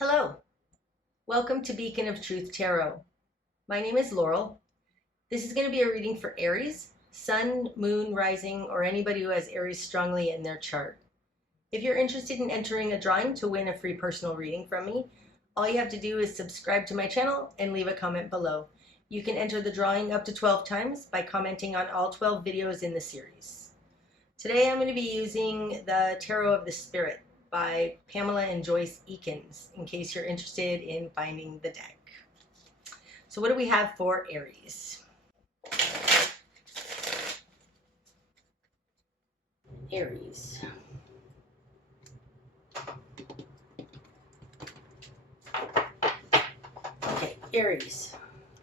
Hello, welcome to Beacon of Truth Tarot. My name is Laurel. This is going to be a reading for Aries, Sun, Moon, Rising, or anybody who has Aries strongly in their chart. If you're interested in entering a drawing to win a free personal reading from me, all you have to do is subscribe to my channel and leave a comment below. You can enter the drawing up to 12 times by commenting on all 12 videos in the series. Today I'm going to be using the Tarot of the Spirit by Pamela and Joyce Eakins, in case you're interested in finding the deck. So what do we have for Aries? Aries. Okay, Aries.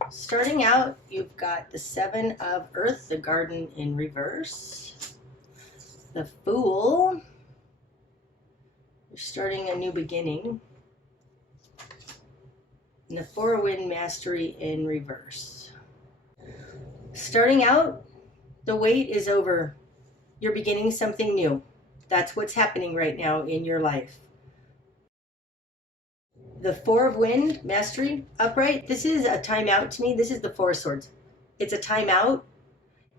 Starting out, you've got the Seven of Earth, the Garden in reverse. The Fool. You're starting a new beginning. And the Four of Wind, Mastery in reverse. Starting out, the wait is over. You're beginning something new. That's what's happening right now in your life. The Four of Wind, Mastery, upright. This is a time out to me. This is the Four of Swords. It's a time out.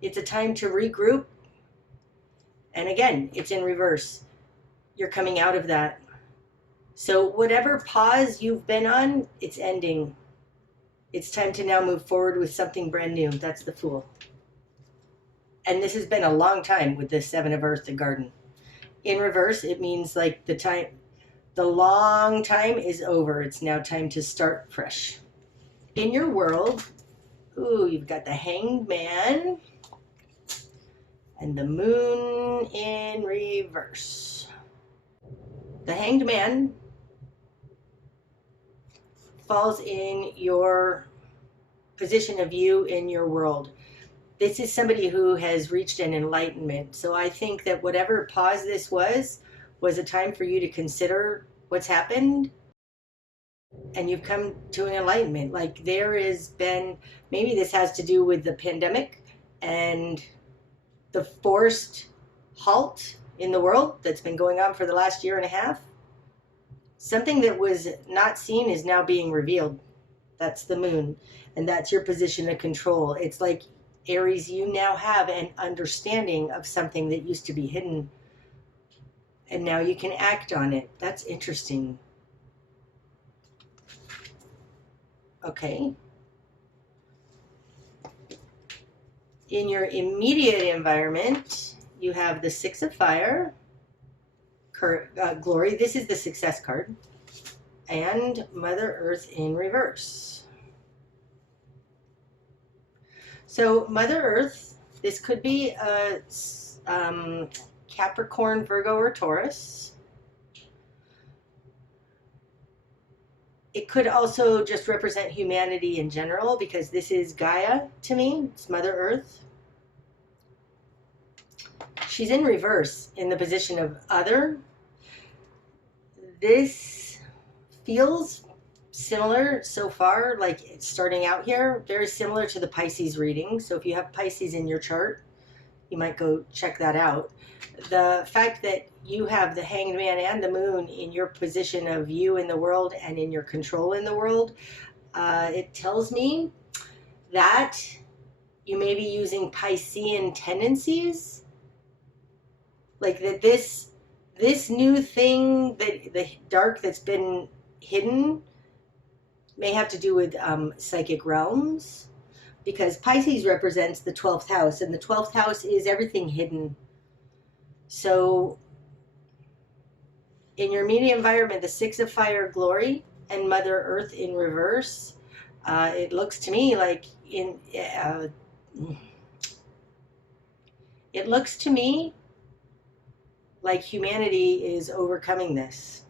It's a time to regroup. And again, it's in reverse. You're coming out of that. So whatever pause you've been on, it's ending. It's time to now move forward with something brand new. That's the Fool. And this has been a long time with the Seven of Earth, the Garden. In reverse, it means like the long time is over. It's now time to start fresh. In your world, ooh, you've got the Hanged Man and the Moon in reverse. The Hanged Man falls in your position of you in your world. This is somebody who has reached an enlightenment. So I think that whatever pause this was a time for you to consider what's happened. And you've come to an enlightenment. Like there has been, maybe this has to do with the pandemic and the forced halt in the world that's been going on for the last year and a half. Something that was not seen is now being revealed. That's the Moon. And that's your position of control. It's like, Aries, you now have an understanding of something that used to be hidden. And now you can act on it. That's interesting. Okay. In your immediate environment, you have the Six of Fire. Glory. This is the success card. And Mother Earth in reverse. So Mother Earth, this could be a Capricorn, Virgo, or Taurus. It could also just represent humanity in general, because this is Gaia to me. It's Mother Earth. She's in reverse in the position of other. This feels similar so far, like it's starting out here, very similar to the Pisces reading. So if you have Pisces in your chart, you might go check that out. The fact that you have the Hanged Man and the Moon in your position of you in the world and in your control in the world, it tells me that you may be using Piscean tendencies. Like that this new thing, that the dark that's been hidden, may have to do with psychic realms, because Pisces represents the 12th house, and the 12th house is everything hidden. So in your immediate environment, the Six of Fire, Glory, and Mother Earth in reverse, it looks to me like it looks to me like humanity is overcoming this.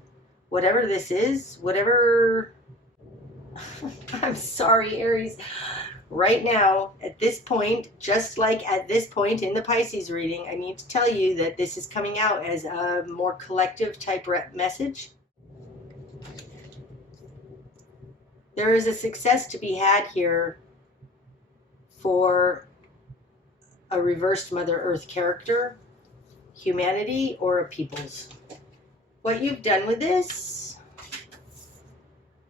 Whatever this is, whatever... I'm sorry, Aries. Right now, at this point, just like at this point in the Pisces reading, I need to tell you that this is coming out as a more collective type message. There is a success to be had here for a reversed Mother Earth character, humanity, or a people's. What you've done with this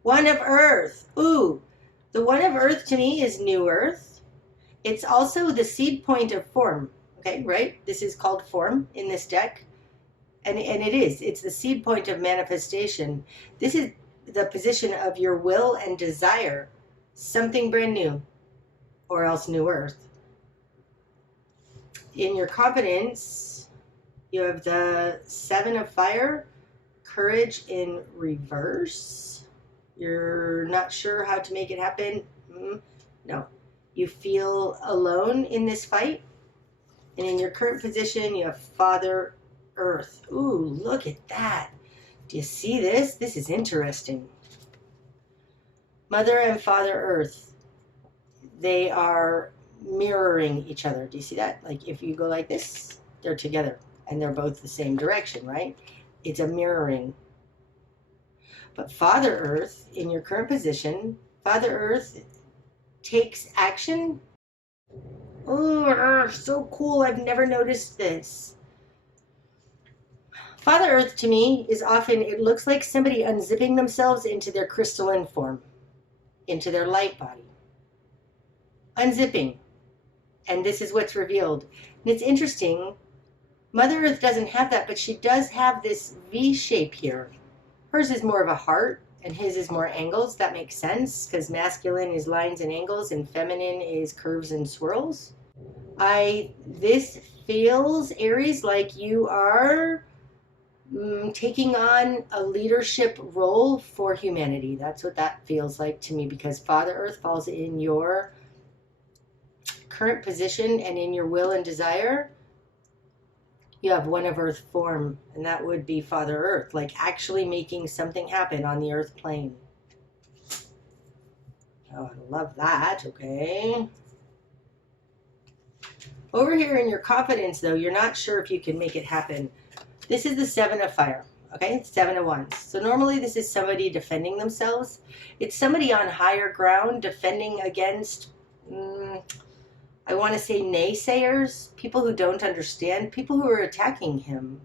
One of Earth. Ooh, the One of Earth to me is New Earth. It's also the seed point of form. Okay, right? This is called form in this deck. And it is. It's the seed point of manifestation. This is the position of your will and desire. Something brand new, or else New Earth. In your confidence, you have the Seven of Fire, courage in reverse. You're not sure how to make it happen. No. You feel alone in this fight. And in your current position, you have Father Earth. Ooh, look at that. Do you see this? This is interesting. Mother and Father Earth, they are mirroring each other. Do you see that? Like if you go like this, they're together and they're both the same direction, right? It's a mirroring. But Father Earth, in your current position, Father Earth takes action. Oh, so cool. I've never noticed this. Father Earth to me is often, it looks like somebody unzipping themselves into their crystalline form, into their light body. Unzipping. And this is what's revealed. And it's interesting. Mother Earth doesn't have that, but she does have this V shape here. Hers is more of a heart, and his is more angles. That makes sense, because masculine is lines and angles, and feminine is curves and swirls. This feels, Aries, like you are taking on a leadership role for humanity. That's what that feels like to me, because Father Earth falls in your current position and in your will and desire. You have One of Earth form, and that would be Father Earth, like actually making something happen on the Earth plane. Oh, I love that. Okay. Over here in your confidence, though, you're not sure if you can make it happen. This is the Seven of Fire, okay? Seven of Wands. So normally this is somebody defending themselves. It's somebody on higher ground defending against, I want to say naysayers, people who don't understand, people who are attacking him.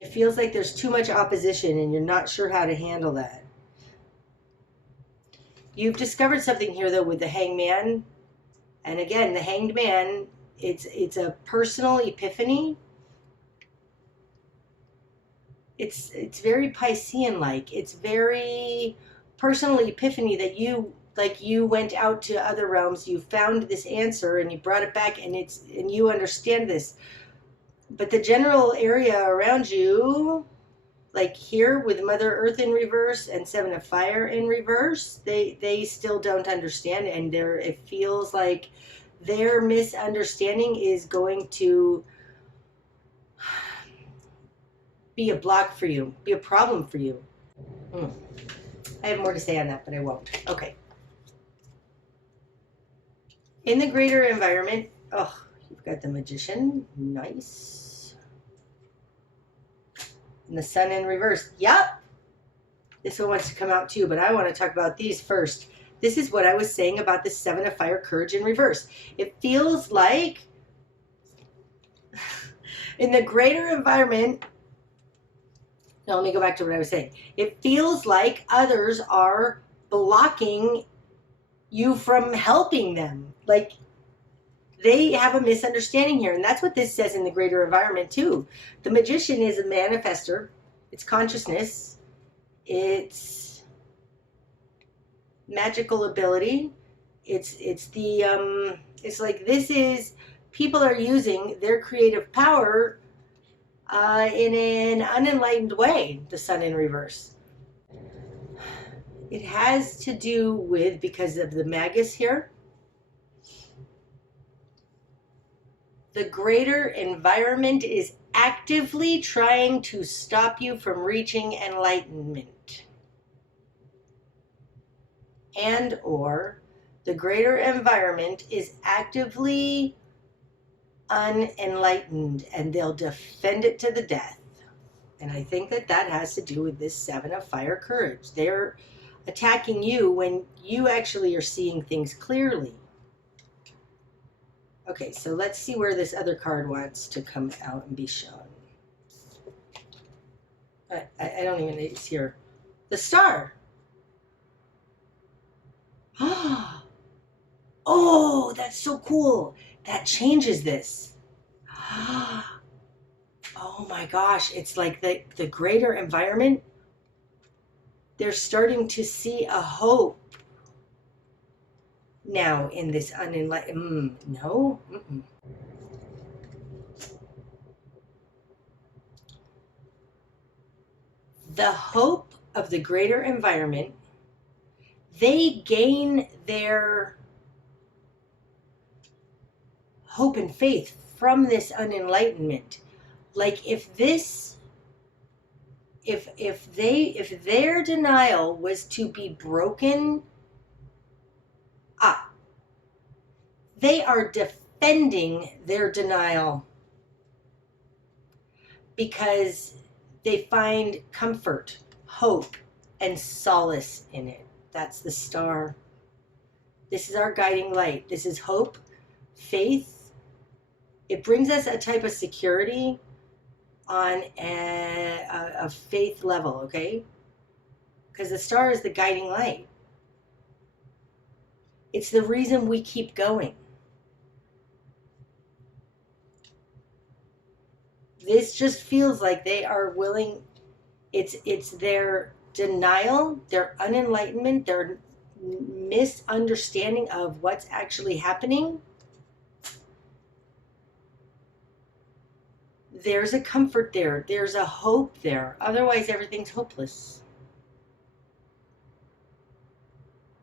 It feels like there's too much opposition and you're not sure how to handle that. You've discovered something here, though, with the Hangman. And again, the Hanged Man, it's a personal epiphany. It's very Piscean-like. It's very personal epiphany that you went out to other realms, you found this answer and you brought it back, and you understand this. But the general area around you, like here with Mother Earth in reverse and Seven of Fire in reverse, they still don't understand, and it feels like their misunderstanding is going to be a block for you, be a problem for you. I have more to say on that, but I won't. Okay. In the greater environment, oh, you've got the Magician. Nice. And the Sun in reverse. Yep. This one wants to come out too, but I want to talk about these first. This is what I was saying about the Seven of Fire, courage in reverse. It feels like in the greater environment, now let me go back to what I was saying. It feels like others are blocking you from helping them. Like they have a misunderstanding here. And that's what this says in the greater environment too. The Magician is a manifester. It's consciousness. It's magical ability. It's like this is, people are using their creative power in an unenlightened way, the Sun in reverse. It has to do with, because of the Magus here, the greater environment is actively trying to stop you from reaching enlightenment. And or the greater environment is actively unenlightened, and they'll defend it to the death. And I think that has to do with this Seven of Fire, courage. They're attacking you when you actually are seeing things clearly. Okay, so let's see where this other card wants to come out and be shown. I don't even know, it's here. The Star. Oh, that's so cool. That changes this. Oh my gosh, it's like the greater environment, they're starting to see a hope now in this unenlightened. No? Mm-mm. The hope of the greater environment, they gain their hope and faith from this unenlightenment. Like if their denial was to be broken, ah, they are defending their denial because they find comfort, hope, and solace in it. That's the star. This is our guiding light. This is hope, faith. It brings us a type of security on a faith level, okay? Because the star is the guiding light. It's the reason we keep going. This just feels like they are willing. It's their denial, their unenlightenment, their misunderstanding of what's actually happening. There's a comfort there. There's a hope there. Otherwise, everything's hopeless.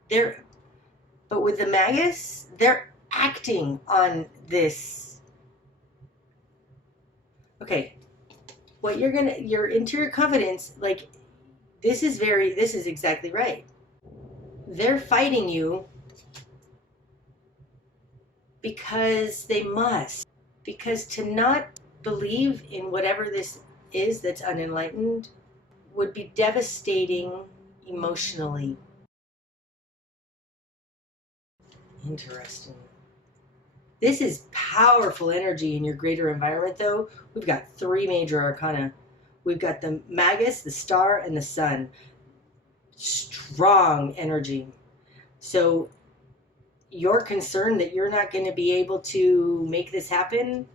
But with the Magus, they're acting on this. Okay, what your interior confidence, like this is exactly right. They're fighting you because they must. Because to not believe in whatever this is that's unenlightened would be devastating emotionally. Interesting. This is powerful energy in your greater environment, though. We've got 3 major arcana. We've got the Magus, the Star, and the Sun. Strong energy. So your concern that you're not going to be able to make this happen,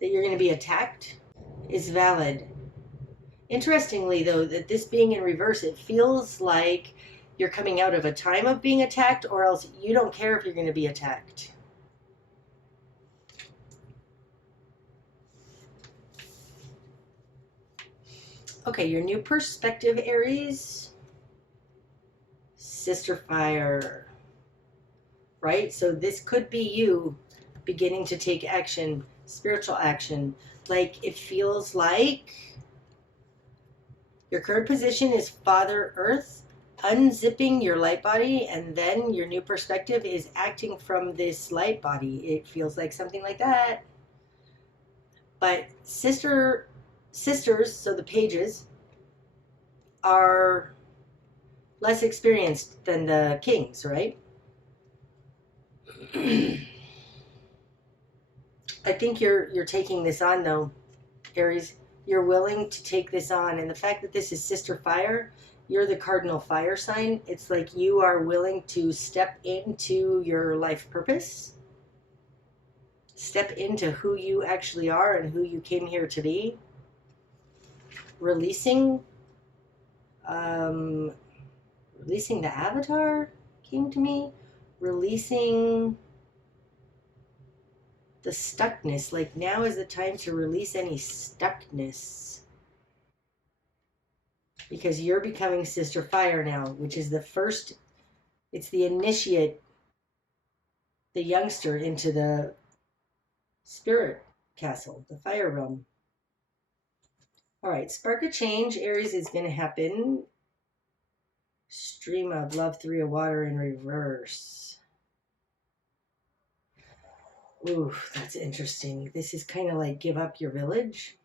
that you're going to be attacked, is valid. Interestingly, though, that this being in reverse, it feels like you're coming out of a time of being attacked, or else you don't care if you're going to be attacked. Okay, your new perspective, Aries. Sister Fire. Right? So this could be you beginning to take action, spiritual action. Like it feels like your current position is Father Earth, unzipping your light body, and then your new perspective is acting from this light body. It feels like something like that. But sisters, so the pages, are less experienced than the kings, right? I think you're taking this on, though, Aries. You're willing to take this on, and the fact that this is Sister Fire, you're the cardinal fire sign. It's like you are willing to step into your life purpose, step into who you actually are and who you came here to be. Releasing the avatar came to me. Releasing the stuckness. Like now is the time to release any stuckness. Because you're becoming Sister Fire now, which is the first, it's the initiate, the youngster into the spirit castle, the fire realm. All right, spark of change, Aries, is going to happen. Stream of love, 3 of water in reverse. Ooh, that's interesting. This is kind of like give up your village.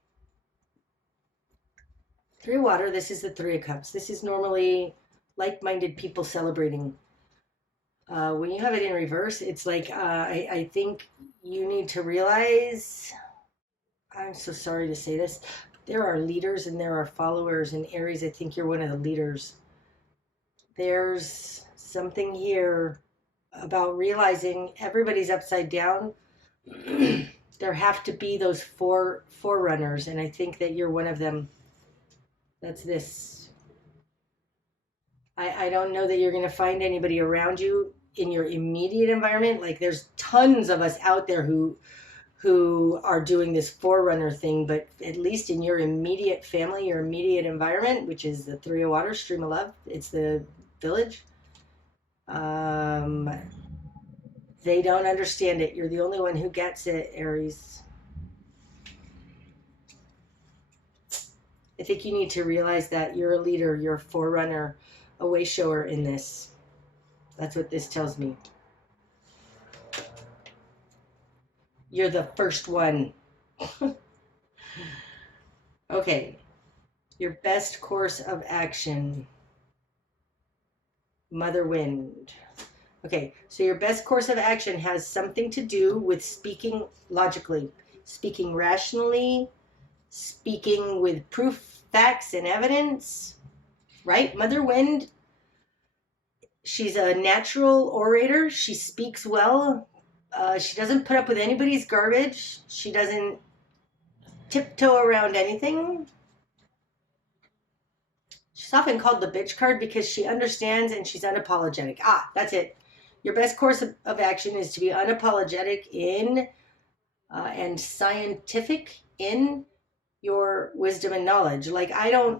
3 of water, this is the 3 of cups. This is normally like-minded people celebrating. When you have it in reverse, it's like I think you need to realize, I'm so sorry to say this, there are leaders and there are followers. In Aries, I think you're one of the leaders. There's something here about realizing everybody's upside down. There have to be those forerunners, and I think that you're one of them. That's this. I don't know that you're going to find anybody around you in your immediate environment. Like there's tons of us out there who are doing this forerunner thing, but at least in your immediate family, your immediate environment, which is the Three of Water, Stream of Love, it's the village. They don't understand it. You're the only one who gets it, Aries. I think you need to realize that you're a leader, you're a forerunner, a way shower in this. That's what this tells me. You're the first one. Okay. Your best course of action. Mother Wind. Okay, so your best course of action has something to do with speaking logically, speaking rationally, speaking with proof, facts, and evidence, right? Mother Wind, she's a natural orator. She speaks well. She doesn't put up with anybody's garbage. She doesn't tiptoe around anything. She's often called the bitch card because she understands and she's unapologetic. Ah, that's it. Your best course of action is to be unapologetic in and scientific in your wisdom and knowledge. Like I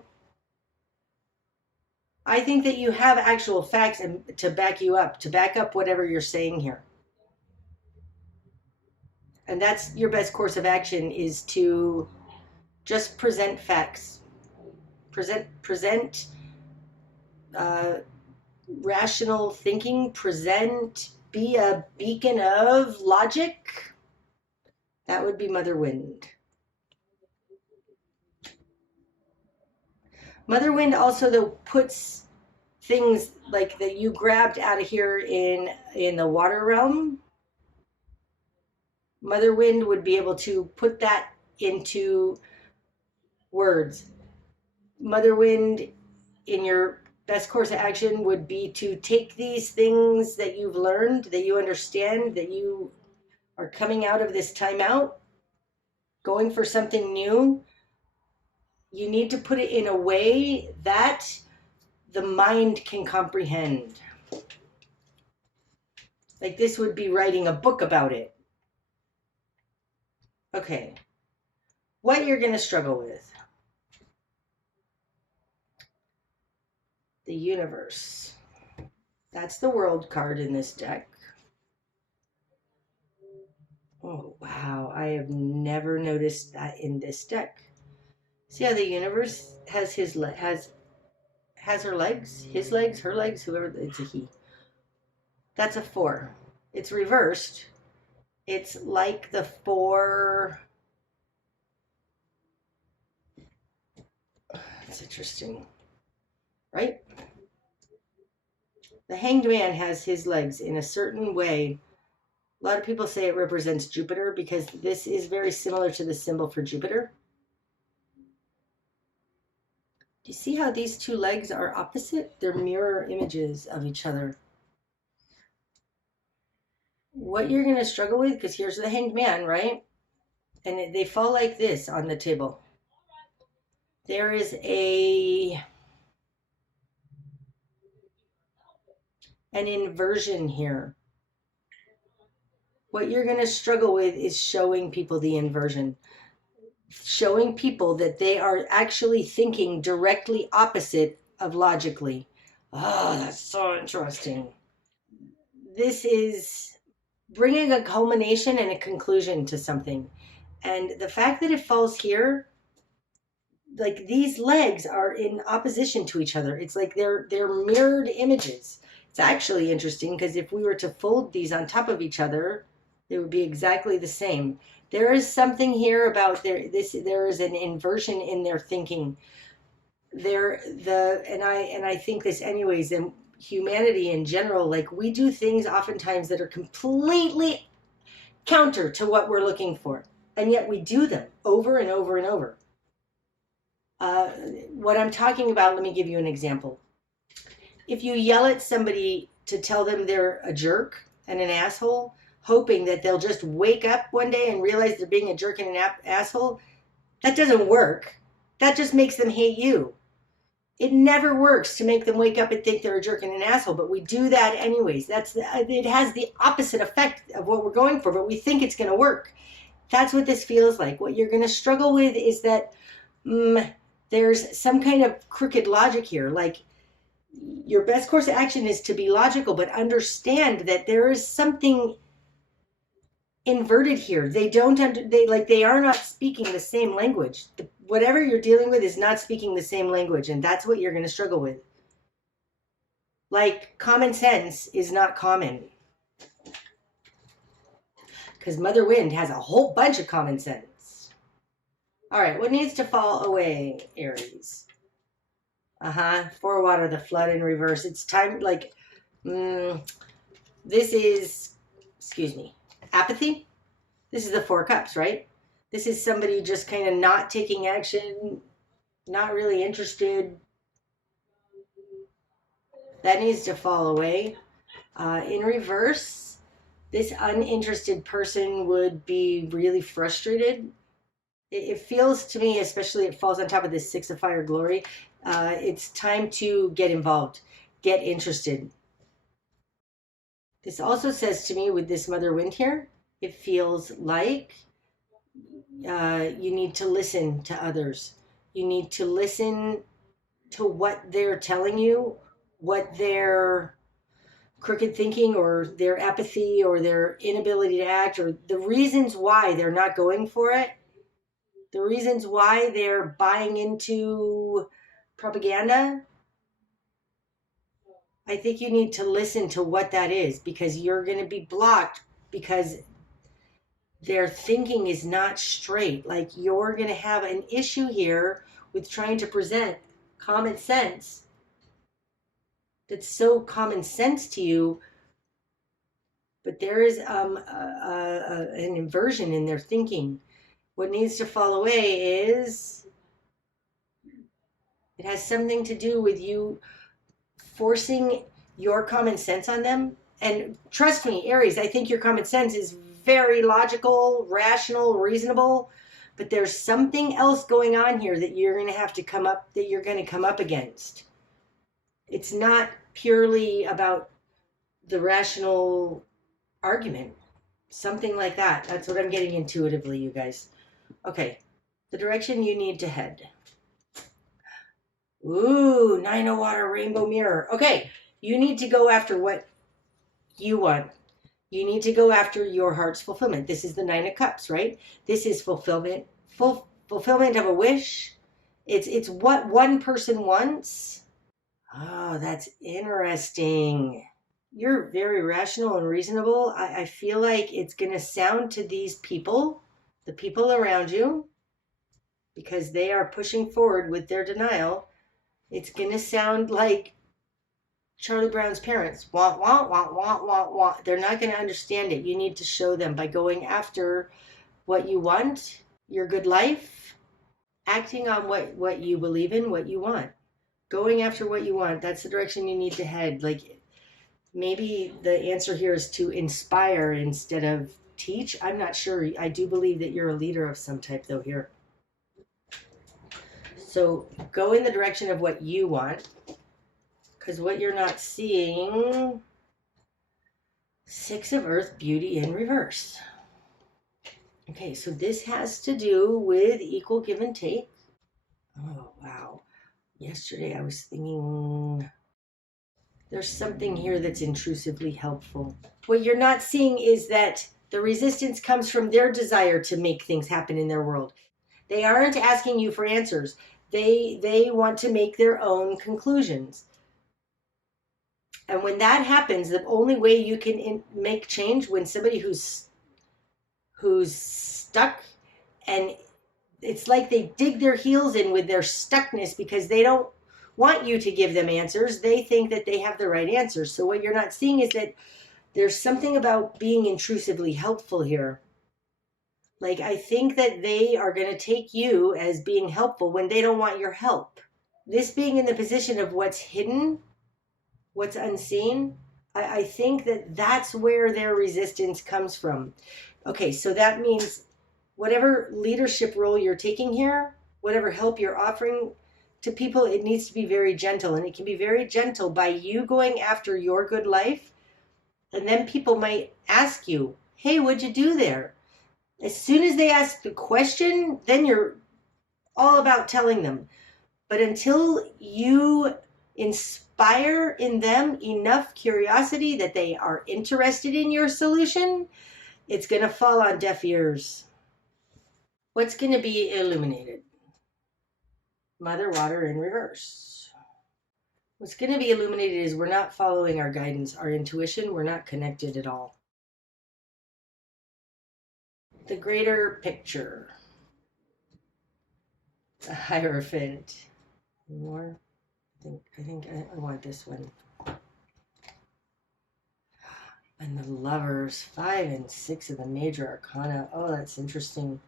think that you have actual facts and to back you up, to back up whatever you're saying here. And that's your best course of action, is to just present facts. Present rational thinking, be a beacon of logic. That would be Mother Wind. Mother Wind also, though, puts things like that you grabbed out of here in the water realm. Mother Wind would be able to put that into words. Mother Wind, in your best course of action, would be to take these things that you've learned, that you understand, that you are coming out of this timeout, going for something new. You need to put it in a way that the mind can comprehend. Like this would be writing a book about it. Okay. What you're going to struggle with. The universe. That's the world card in this deck. Oh, wow. I have never noticed that in this deck. See how the universe has has her legs, his legs, her legs, whoever, it's a he. That's a 4. It's reversed. It's like the 4. That's interesting, right? The Hanged Man has his legs in a certain way. A lot of people say it represents Jupiter because this is very similar to the symbol for Jupiter. Do you see how these two legs are opposite? They're mirror images of each other. What you're going to struggle with, because here's the Hanged Man, right? And they fall like this on the table. There is an inversion here. What you're going to struggle with is showing people the inversion. Showing people that they are actually thinking directly opposite of logically. Oh, that's so interesting. This is bringing a culmination and a conclusion to something. And the fact that it falls here, like these legs are in opposition to each other. It's like they're mirrored images. It's actually interesting because if we were to fold these on top of each other, it would be exactly the same. There is something here about there is an inversion in their thinking. And I think this anyways, and humanity in general, like we do things oftentimes that are completely counter to what we're looking for. And yet we do them over and over and over. What I'm talking about, let me give you an example. if you yell at somebody to tell them they're a jerk and an asshole, hoping that they'll just wake up one day and realize they're being a jerk and an asshole, that doesn't work. That just makes them hate you. It never works to make them wake up and think they're a jerk and an asshole, but we do that anyways. It has the opposite effect of what we're going for, but we think it's going to work. That's what this feels like. What you're going to struggle with is that there's some kind of crooked logic here. Like, your best course of action is to be logical, but understand that there is something inverted here. They are not speaking the same language. Whatever you're dealing with is not speaking the same language, and that's what you're going to struggle with. Like, common sense is not common. Because Mother Wind has a whole bunch of common sense. All right, what needs to fall away, Aries? For water, the flood in reverse. It's time, like, this is, apathy. This is the Four Cups, right? This is somebody just kind of not taking action, not really interested. That needs to fall away. In reverse, this uninterested person would be really frustrated. It feels to me, especially it falls on top of this Six of Fire glory, it's time to get involved, get interested. This also says to me with this Mother Wind here, it feels like you need to listen to others. You need to listen to what they're telling you, what their crooked thinking or their apathy or their inability to act or the reasons why they're not going for it, the reasons why they're buying into propaganda. I think you need to listen to what that is, because you're going to be blocked because their thinking is not straight. Like, you're going to have an issue here with trying to present common sense that's so common sense to you, but there is an inversion in their thinking. What needs to fall away is, it has something to do with you forcing your common sense on them. And trust me, Aries, I think your common sense is very logical, rational, reasonable, but there's something else going on here that you're going to have to come up against. It's not purely about the rational argument. Something like that. That's what I'm getting intuitively, you guys. Okay, the direction you need to head. Ooh, Nine of Water, Rainbow Mirror. Okay, you need to go after what you want. You need to go after your heart's fulfillment. This is the Nine of Cups, right? This is fulfillment. Fulfillment of a wish. It's what one person wants. Oh, that's interesting. You're very rational and reasonable. I feel like it's going to sound to these people, the people around you, because they are pushing forward with their denial. It's going to sound like Charlie Brown's parents. Want, want, want, want, want, want. They're not going to understand it. You need to show them by going after what you want, your good life, acting on what you believe in, what you want. Going after what you want. That's the direction you need to head. Like, maybe the answer here is to inspire instead of teach. I'm not sure. I do believe that you're a leader of some type, though, here. So go in the direction of what you want, because what you're not seeing, Six of Earth, beauty in reverse. Okay, so this has to do with equal give and take. Oh, wow. Yesterday I was thinking there's something here that's intrusively helpful. What you're not seeing is that the resistance comes from their desire to make things happen in their world. They aren't asking you for answers. They want to make their own conclusions. And when that happens, the only way you can make change, when somebody who's stuck, and it's like they dig their heels in with their stuckness because they don't want you to give them answers. They think that they have the right answers. So what you're not seeing is that there's something about being intrusively helpful here. Like, I think that they are going to take you as being helpful when they don't want your help. This being in the position of what's hidden, what's unseen, I think that that's where their resistance comes from. Okay, so that means whatever leadership role you're taking here, whatever help you're offering to people, it needs to be very gentle. And it can be very gentle by you going after your good life. And then people might ask you, hey, what'd you do there? As soon as they ask the question, then you're all about telling them. But until you inspire in them enough curiosity that they are interested in your solution, it's going to fall on deaf ears. What's going to be illuminated? Mother Water in reverse. What's going to be illuminated is we're not following our guidance, our intuition. We're not connected at all. The greater picture. The Hierophant. More. I think I want this one. And the Lovers, 5 and 6 of the major arcana. Oh, that's interesting.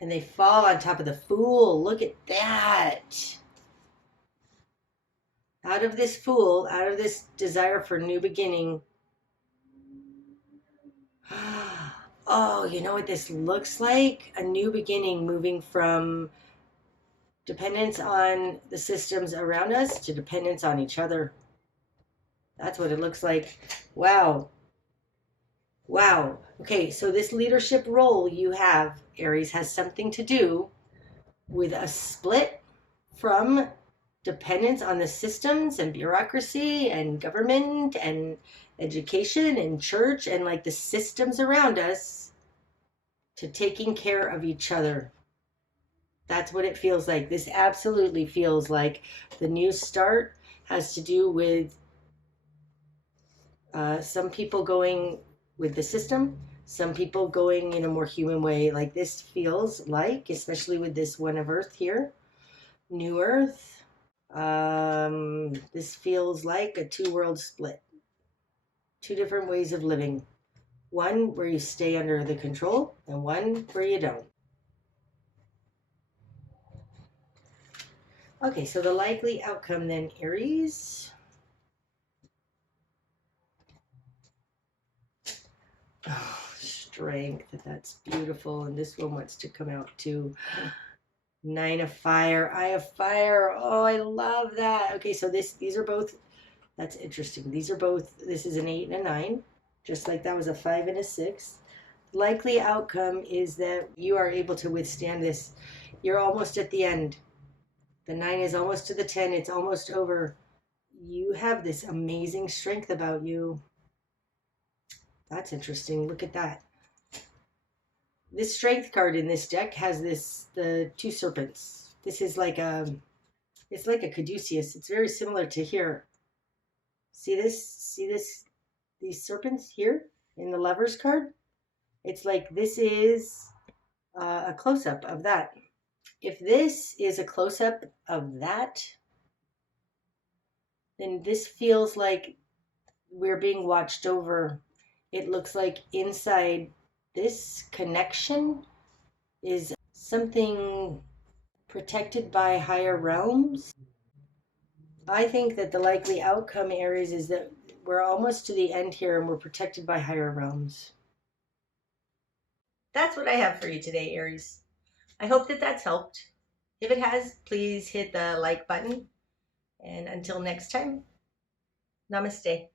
And they fall on top of the Fool. Look at that. Out of this Fool, out of this desire for new beginning. Oh, you know what this looks like? A new beginning, moving from dependence on the systems around us to dependence on each other. That's what it looks like. Wow. Wow. Okay, so this leadership role you have, Aries, has something to do with a split from dependence on the systems and bureaucracy and government and education and church and like the systems around us to taking care of each other. That's what it feels like. This absolutely feels like the new start has to do with some people going with the system, some people going in a more human way. Like this feels like, especially with this one of Earth here, New Earth, this feels like a two-world split. Two different ways of living. One where you stay under the control and one where you don't. Okay, so the likely outcome then, Aries. Oh, strength. That's beautiful. And this one wants to come out too. 9 of Fire, Eye of Fire. Oh, I love that. Okay, so these are both, that's interesting. These are both, this is an 8 and a 9, just like that was a 5 and a 6. Likely outcome is that you are able to withstand this. You're almost at the end. The 9 is almost to the 10. It's almost over. You have this amazing strength about you. That's interesting. Look at that. This strength card in this deck has the 2 serpents. This is like it's like a caduceus. It's very similar to here. See this? See this? These serpents here in the Lovers card? It's like this is a close-up of that. If this is a close-up of that, then this feels like we're being watched over. It looks like inside this connection is something protected by higher realms. I think that the likely outcome, Aries, is that we're almost to the end here and we're protected by higher realms. That's what I have for you today, Aries. I hope that that's helped. If it has, please hit the like button. And until next time, namaste.